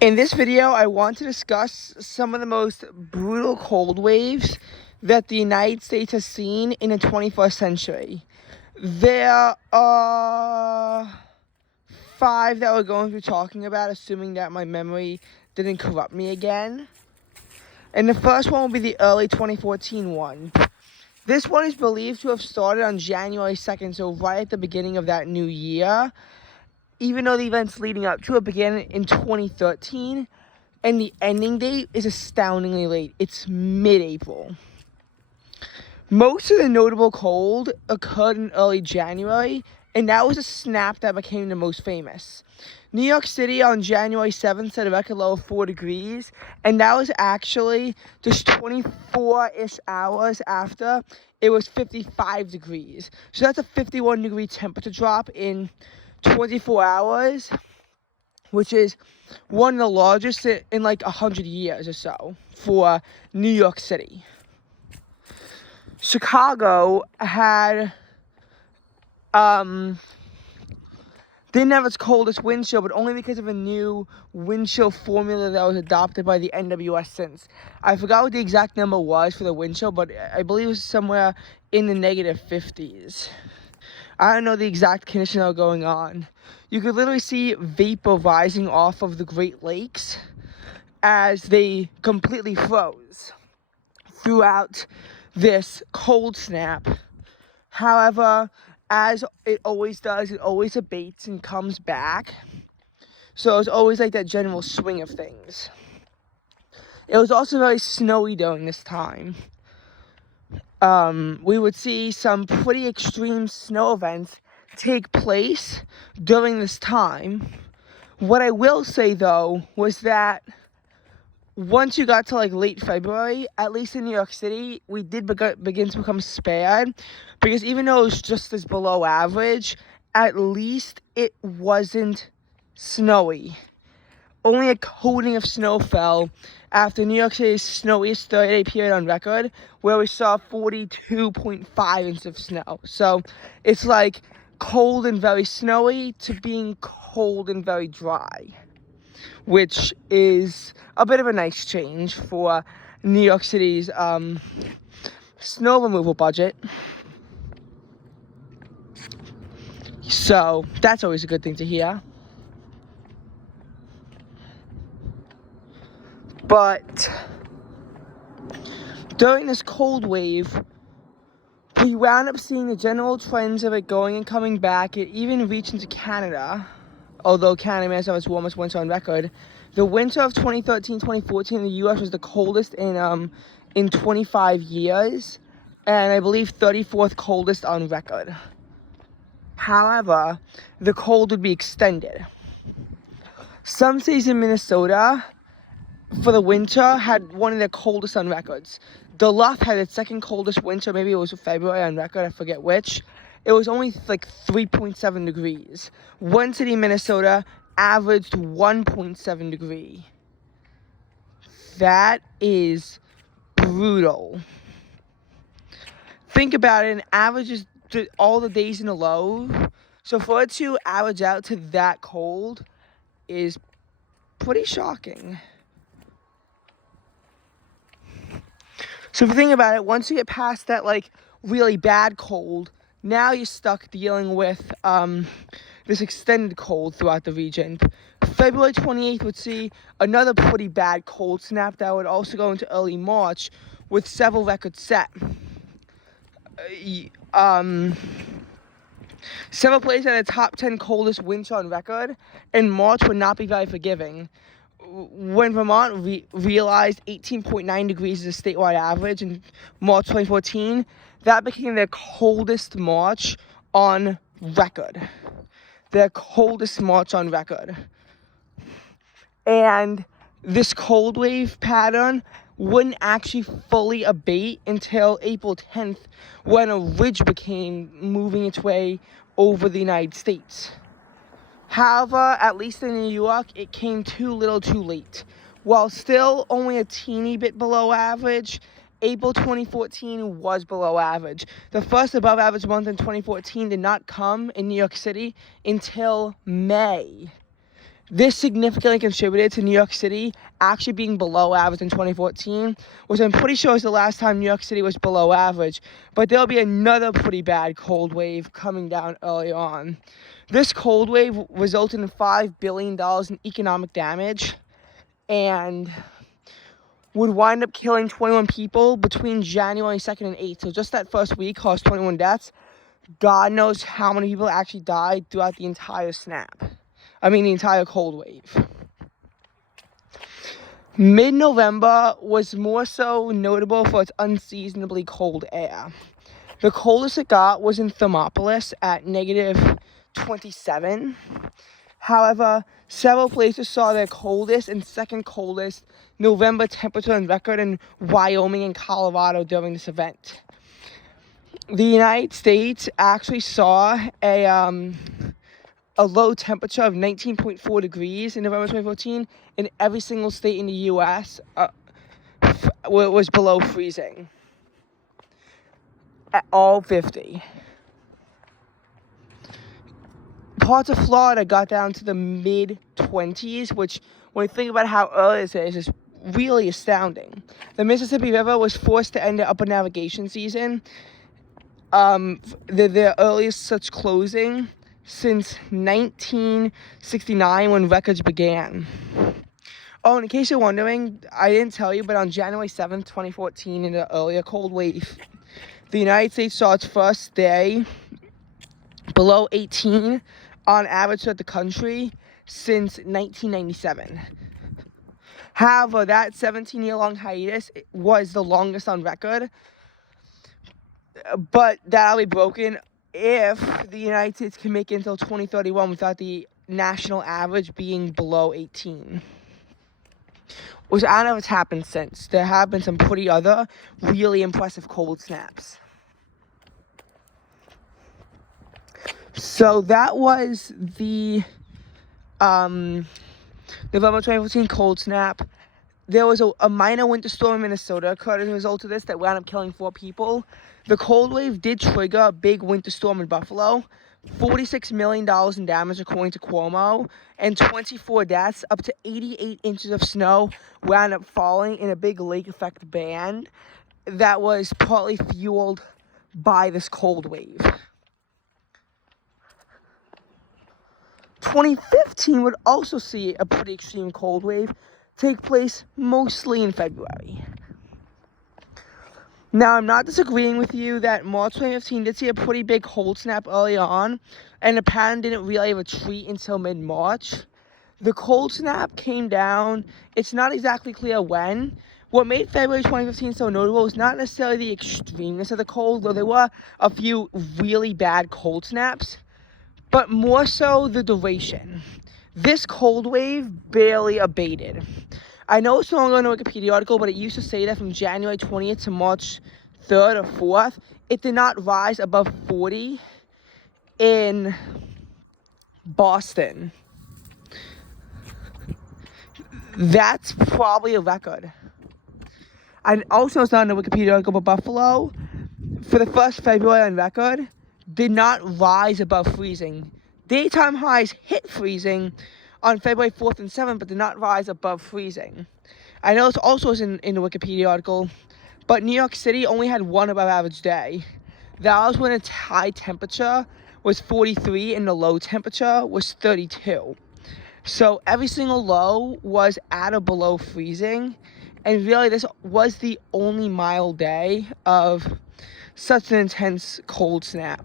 In this video, I want to discuss some of the most brutal cold waves that the United States has seen in the 21st century. There are five that we're going to be talking about, assuming that my memory didn't corrupt me again. And the first one will be the early 2014 one. This one is believed to have started on January 2nd, so right at the beginning of that new year, even though the events leading up to it began in 2013. And the ending date is astoundingly late. It's mid-April. Most of the notable cold occurred in early January, and that was a snap that became the most famous. New York City on January 7th set a record low of 4 degrees, and that was actually just 24-ish hours after it was 55 degrees. So that's a 51-degree temperature drop in 24 hours, which is one of the largest in like 100 years or so for New York City. Chicago had didn't have its coldest wind chill, but only because of a new wind chill formula that was adopted by the NWS since. I forgot what the exact number was for the wind chill, but I believe it was somewhere in the negative 50s. I don't know the exact condition that was going on. You could literally see vapor rising off of the Great Lakes as they completely froze throughout this cold snap. However, as it always does, it always abates and comes back. So it's always like that general swing of things. It was also very snowy during this time. We would see some pretty extreme snow events take place during this time. What I will say, though, was that once you got to like late February, at least in New York City, we did begin to become spared, because even though it was just as below average, at least it wasn't snowy. Only a coating of snow fell after New York City's snowiest 30-day period on record, where we saw 42.5 inches of snow. So it's like cold and very snowy to being cold and very dry, which is a bit of a nice change for New York City's snow removal budget. So that's always a good thing to hear. But during this cold wave, we wound up seeing the general trends of it going and coming back. It even reached into Canada, although Canada may have its warmest winter on record. The winter of 2013-2014 in the U.S. was the coldest in 25 years, and I believe 34th coldest on record. However, the cold would be extended. Some cities in Minnesota for the winter had one of the coldest on records. Duluth had its second coldest winter, maybe it was February on record, I forget which. It was only like 3.7 degrees. One city in Minnesota averaged 1.7 degree. That is brutal. Think about it, an average is all the days in a low. So for it to average out to that cold is pretty shocking. So if you think about it, once you get past that like really bad cold, now you're stuck dealing with this extended cold throughout the region. February 28th would see another pretty bad cold snap that would also go into early March with several records set. Several places at the top 10 coldest winter on record, and March would not be very forgiving. When Vermont realized 18.9 degrees as a statewide average in March 2014, that became their coldest March on record. Their coldest March on record. And this cold wave pattern wouldn't actually fully abate until April 10th, when a ridge began moving its way over the United States. However, at least in New York, it came too little too late. While still only a teeny bit below average, April 2014 was below average. The first above average month in 2014 did not come in New York City until May. This significantly contributed to New York City actually being below average in 2014, which I'm pretty sure is the last time New York City was below average. But there'll be another pretty bad cold wave coming down early on. This cold wave resulted in $5 billion in economic damage and would wind up killing 21 people between January 2nd and 8th. So just that first week caused 21 deaths. God knows how many people actually died throughout the entire the entire cold wave. Mid-November was more so notable for its unseasonably cold air. The coldest it got was in Thermopolis at -27. However, several places saw their coldest and second coldest November temperature on record in Wyoming and Colorado during this event. The United States actually saw a low temperature of 19.4 degrees in November 2014, and every single state in the U.S. Was below freezing. At all 50. Parts of Florida got down to the mid-20s, which, when you think about how early this is really astounding. The Mississippi River was forced to end the upper navigation season, the earliest such closing since 1969 when records began. Oh, and in case you're wondering, I didn't tell you, but on January 7th, 2014, in the earlier cold wave, the United States saw its first day below 18 on average throughout the country since 1997. However, that 17-year-long hiatus was the longest on record, but that'll be broken if the United States can make it until 2031 without the national average being below 18. Which I don't know if it's happened since. There have been some pretty other really impressive cold snaps. So that was the November 2014 cold snap. There was a minor winter storm in Minnesota occurred as a result of this that wound up killing 4 people. The cold wave did trigger a big winter storm in Buffalo. $46 million in damage according to Cuomo, and 24 deaths. Up to 88 inches of snow wound up falling in a big lake effect band that was partly fueled by this cold wave. 2015 would also see a pretty extreme cold wave take place mostly in February. Now, I'm not disagreeing with you that March 2015 did see a pretty big cold snap early on, and the pattern didn't really retreat until mid-March. The cold snap came down. It's not exactly clear when. What made February 2015 so notable was not necessarily the extremeness of the cold, though there were a few really bad cold snaps, but more so the duration. This cold wave barely abated. I know it's no longer in a Wikipedia article, but it used to say that from January 20th to March 3rd or 4th, it did not rise above 40 in Boston. That's probably a record. I also, it's not in a Wikipedia article, but Buffalo, for the first February on record, did not rise above freezing. Daytime highs hit freezing on February 4th and 7th, but did not rise above freezing. I know it's also in the Wikipedia article, but New York City only had one above average day. That was when its high temperature was 43 and the low temperature was 32. So every single low was at or below freezing, and really this was the only mild day of such an intense cold snap.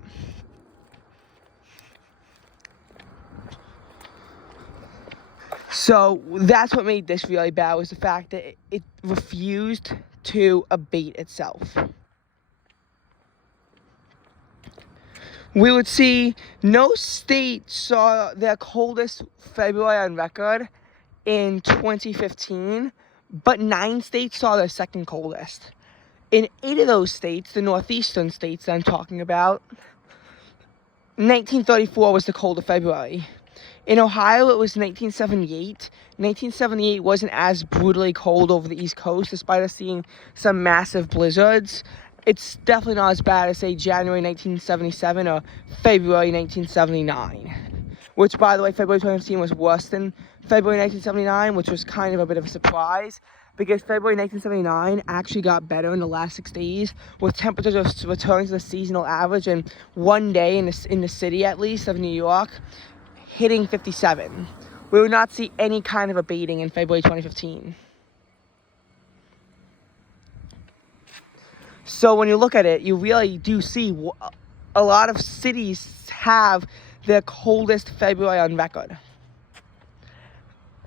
So that's what made this really bad, was the fact that it refused to abate itself. We would see no state saw their coldest February on record in 2015, but 9 states saw their second coldest. In 8 of those states, the northeastern states that I'm talking about, 1934 was the coldest February. In Ohio, it was 1978. 1978 wasn't as brutally cold over the East Coast, despite us seeing some massive blizzards. It's definitely not as bad as, say, January 1977 or February 1979. Which, by the way, February 2015 was worse than February 1979, which was kind of a bit of a surprise, because February 1979 actually got better in the last 6 days, with temperatures returning to the seasonal average, and one day in the city, at least, of New York, hitting 57. We would not see any kind of abating in February 2015. So when you look at it, you really do see a lot of cities have their coldest February on record.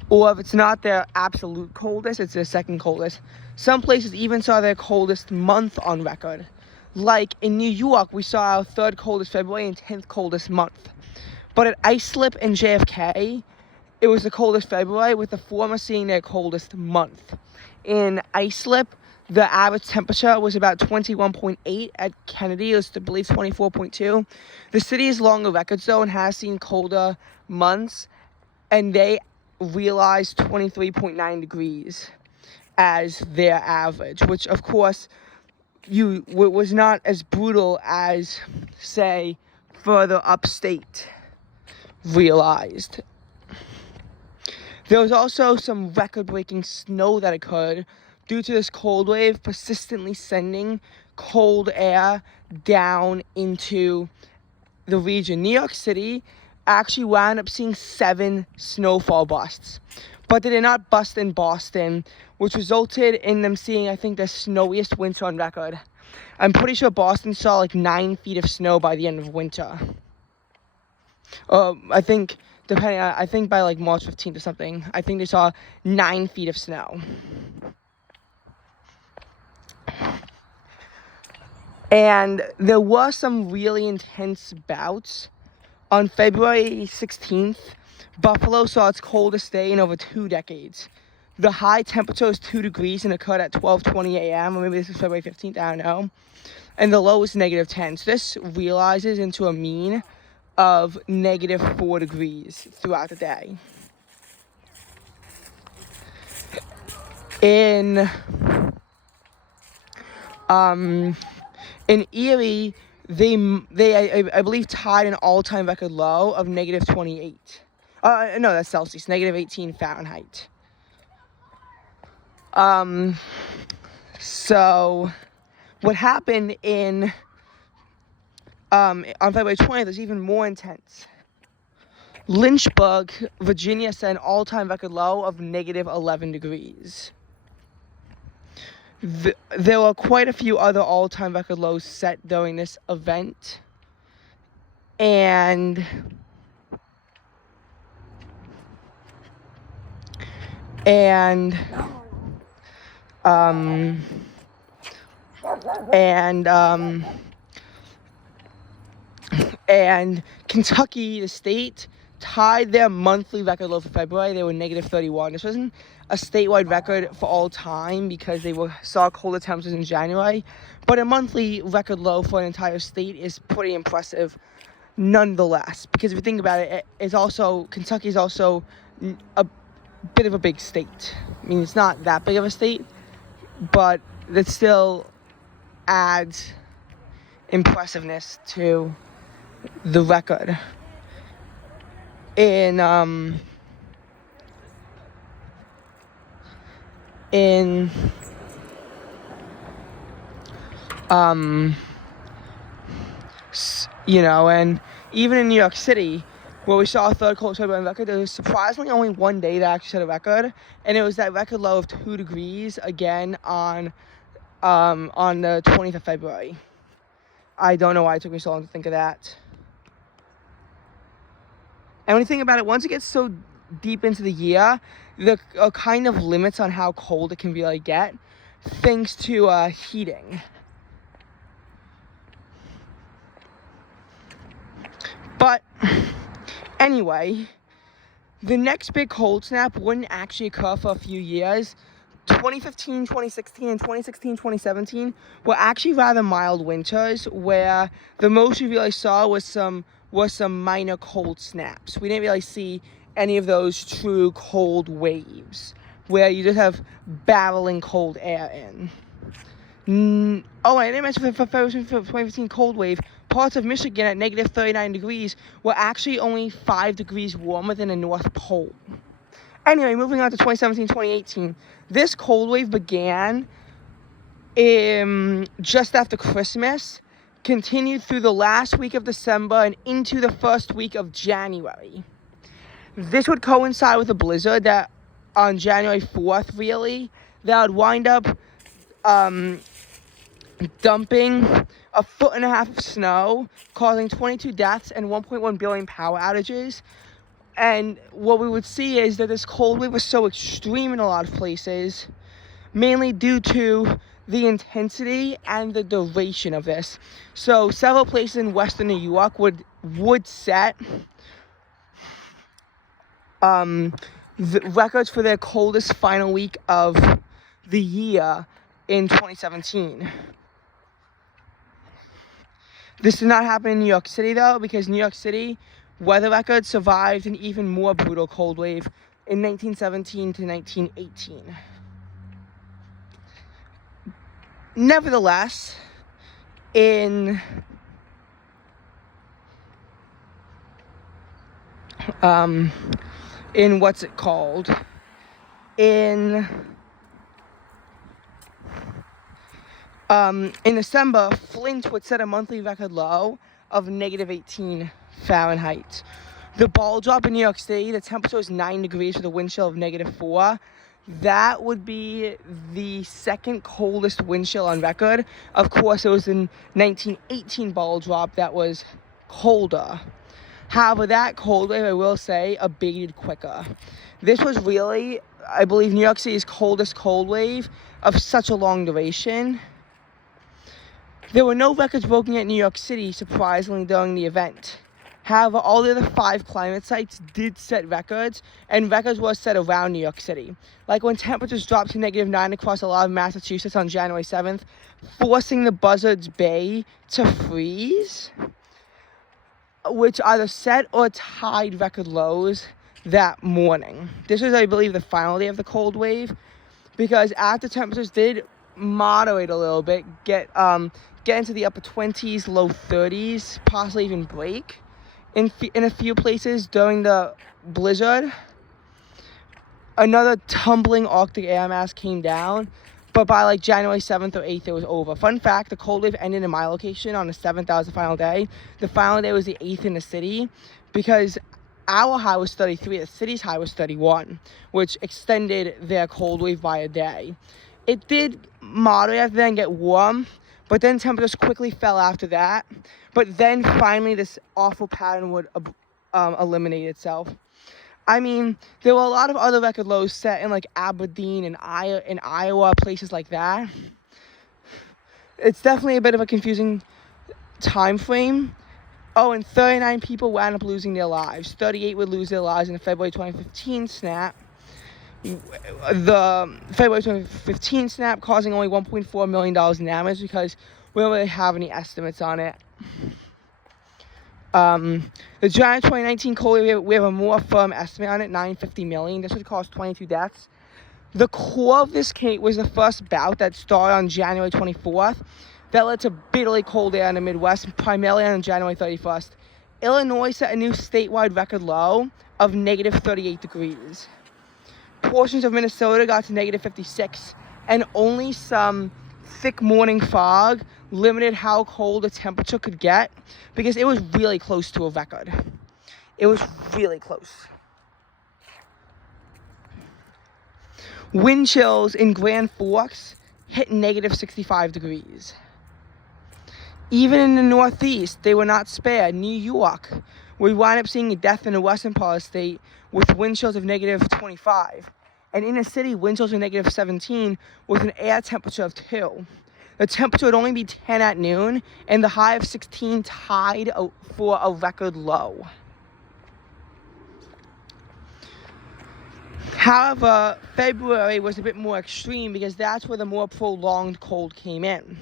Or if it's not their absolute coldest, it's their second coldest. Some places even saw their coldest month on record. Like in New York, we saw our third coldest February and 10th coldest month. But at Islip and JFK, it was the coldest February, with the former seeing their coldest month. In Islip, the average temperature was about 21.8. At Kennedy, it was, I believe, 24.2. The city has longer records, though, and has seen colder months, and they realized 23.9 degrees as their average, which, of course, was not as brutal as, say, further upstate realized. There was also some record-breaking snow that occurred due to this cold wave persistently sending cold air down into the region. New York City actually wound up seeing 7 snowfall busts, but they did not bust in Boston, which resulted in them seeing, I think, the snowiest winter on record. I'm pretty sure Boston saw like 9 feet of snow by the end of winter. I think by like March 15th or something, I think they saw 9 feet of snow. And there were some really intense bouts. On February 16th, Buffalo saw its coldest day in over 2 decades. The high temperature was 2 degrees and occurred at 12:20 a.m., or maybe this is February 15th, I don't know. And the low was negative 10. So this realizes into a mean of negative 4 degrees throughout the day. In Erie, I believe tied an all-time record low of negative 28. No, that's Celsius, negative 18 Fahrenheit. So what happened on February 20th is even more intense. Lynchburg, Virginia, set an all-time record low of negative 11 degrees. There were quite a few other all-time record lows set during this event, and Kentucky, the state, tied their monthly record low for February. They were negative 31. This wasn't a statewide record for all time because they saw colder temperatures in January, but a monthly record low for an entire state is pretty impressive nonetheless, because if you think about it, Kentucky is also a bit of a big state. I mean, it's not that big of a state, but it still adds impressiveness to the record. And even in New York City, where we saw a third coldest February on record, there was surprisingly only one day that actually set a record, and it was that record low of 2 degrees again on the 20th of February. I don't know why it took me so long to think of that. And when you think about it, once it gets so deep into the year, the kind of limits on how cold it can really get, thanks to heating. But anyway, the next big cold snap wouldn't actually occur for a few years. 2015, 2016, and 2016, 2017 were actually rather mild winters, where the most we really saw was some minor cold snaps. We didn't really see any of those true cold waves, where you just have barreling cold air in. I didn't mention for 2015 cold wave, parts of Michigan at negative 39 degrees were actually only 5 degrees warmer than the North Pole. Anyway, moving on to 2017, 2018. This cold wave began just after Christmas, continued through the last week of December and into the first week of January. This would coincide with a blizzard that on January 4th, really, that would wind up dumping 1.5 feet of snow, causing 22 deaths and 1.1 billion power outages. And what we would see is that this cold wave was so extreme in a lot of places, mainly due to the intensity and the duration of this. So several places in western New York would set the records for their coldest final week of the year in 2017. This did not happen in New York City, though, because New York City weather records survived an even more brutal cold wave in 1917 to 1918. Nevertheless, in what's it called? In December, Flint would set a monthly record low of -18 Fahrenheit. The ball drop in New York City, the temperature was 9 degrees with a wind chill of -4. That would be the second coldest wind chill on record. Of course, it was the 1918 ball drop that was colder. However, that cold wave, I will say, abated quicker. This was really, I believe, New York City's coldest cold wave of such a long duration. There were no records broken at New York City, surprisingly, during the event. However, all the other 5 climate sites did set records, and records were set around New York City. Like when temperatures dropped to -9 across a lot of Massachusetts on January 7th, forcing the Buzzards Bay to freeze, which either set or tied record lows that morning. This was, I believe, the final day of the cold wave, because after temperatures did moderate a little bit, get into the upper 20s, low 30s, possibly even break in a few places during the blizzard, another tumbling Arctic air mass came down, but by like January 7th or 8th, it was over. Fun fact, the cold wave ended in my location on the 7th. That was the final day. The final day was the 8th in the city, because our high was 33, the city's high was 31, which extended their cold wave by a day. It did moderate after that and get warm, but then temperatures quickly fell after that. But then finally this awful pattern would eliminate itself. I mean, there were a lot of other record lows set in like Aberdeen and Iowa, places like that. It's definitely a bit of a confusing time frame. Oh, and 39 people wound up losing their lives. 38 would lose their lives in the February 2015 snap. The February 2015 snap causing only $1.4 million in damage, because we don't really have any estimates on it. The January 2019 cold wave, we have a more firm estimate on it, $950 million. This would cause 22 deaths. The core of this was the first bout that started on January 24th that led to bitterly cold air in the Midwest, primarily on January 31st. Illinois set a new statewide record low of -38 degrees. Portions of Minnesota got to -56, and only some thick morning fog limited how cold the temperature could get, because it was really close to a record. It was really close. Wind chills in Grand Forks hit -65 degrees. Even in the Northeast, they were not spared. New York, we wound up seeing a death in the western part of the state with wind chills of -25. And in the city, wind chills were -17 with an air temperature of 2. The temperature would only be 10 at noon, and the high of 16 tied for a record low. However, February was a bit more extreme, because that's where the more prolonged cold came in.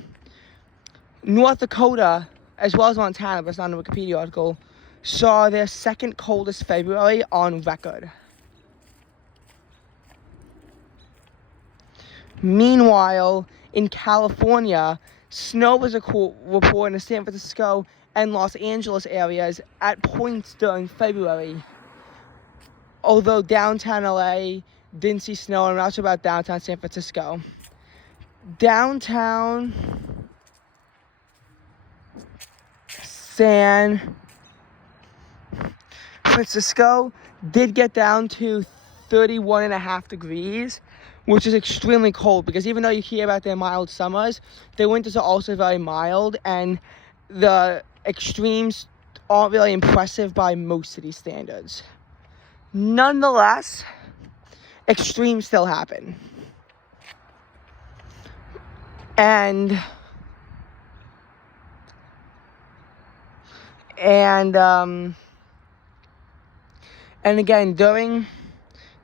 North Dakota, as well as Montana, but it's not in the Wikipedia article, saw their second coldest February on record. Meanwhile, in California, snow was reported in the San Francisco and Los Angeles areas at points during February. although downtown LA didn't see snow, and I'm not sure about downtown San Francisco. Downtown San Francisco did get down to 31.5 degrees, which is extremely cold, because even though you hear about their mild summers, their winters are also very mild, and the extremes aren't really impressive by most city standards. Nonetheless, extremes still happen. And again, during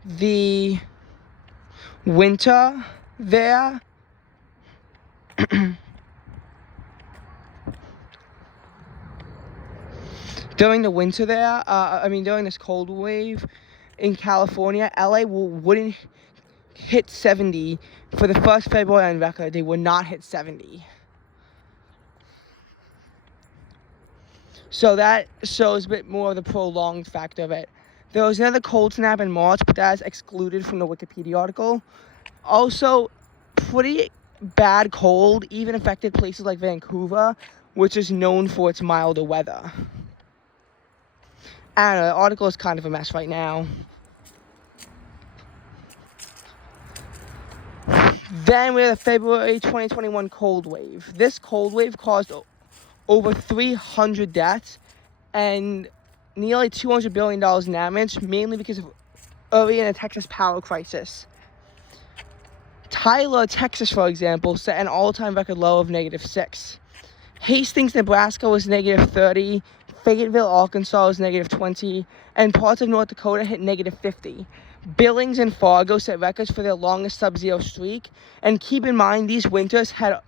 the winter there, during this cold wave in California, LA wouldn't hit 70 for the first February on record. They would not hit 70. So that shows a bit more of the prolonged factor of it. There was another cold snap in March, but that's excluded from the Wikipedia article. Also, pretty bad cold even affected places like Vancouver, which is known for its milder weather. I don't know, the article is kind of a mess right now. Then we have the February 2021 cold wave. This cold wave caused over 300 deaths and nearly $200 billion in damage, mainly because of early in the Texas power crisis. Tyler, Texas, for example, set an all-time record low of -6. Hastings, Nebraska was -30. Fayetteville, Arkansas was -20. And parts of North Dakota hit -50. Billings and Fargo set records for their longest sub-zero streak. And keep in mind, these winters had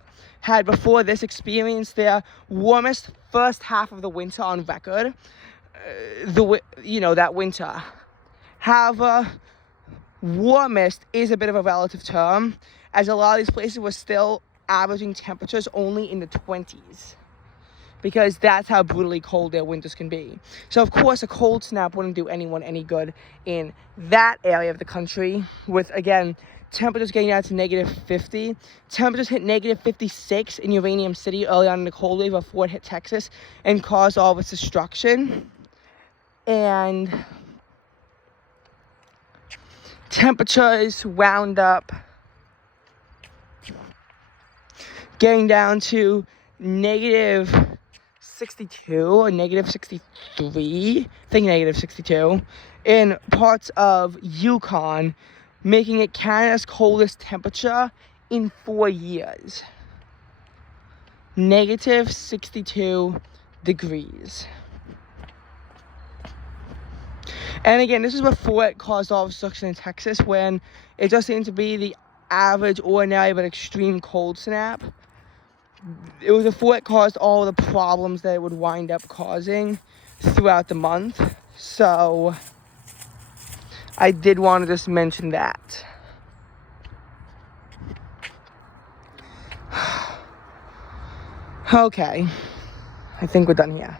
before this experienced their warmest first half of the winter on record. That winter. However, warmest is a bit of a relative term, as a lot of these places were still averaging temperatures only in the 20s, because that's how brutally cold their winters can be. So of course a cold snap wouldn't do anyone any good in that area of the country, with, again, temperatures getting down to -50. Temperatures hit -56 in Uranium City early on in the cold wave before it hit Texas and caused all of its destruction. And temperatures wound up getting down to -62 or -63, I think -62, in parts of Yukon, making it Canada's coldest temperature in 4 years. -62 degrees. And again, this is before it caused all the destruction in Texas, when it just seemed to be the average, ordinary, but extreme cold snap. It was before it caused all the problems that it would wind up causing throughout the month. So I did want to just mention that. Okay, I think we're done here.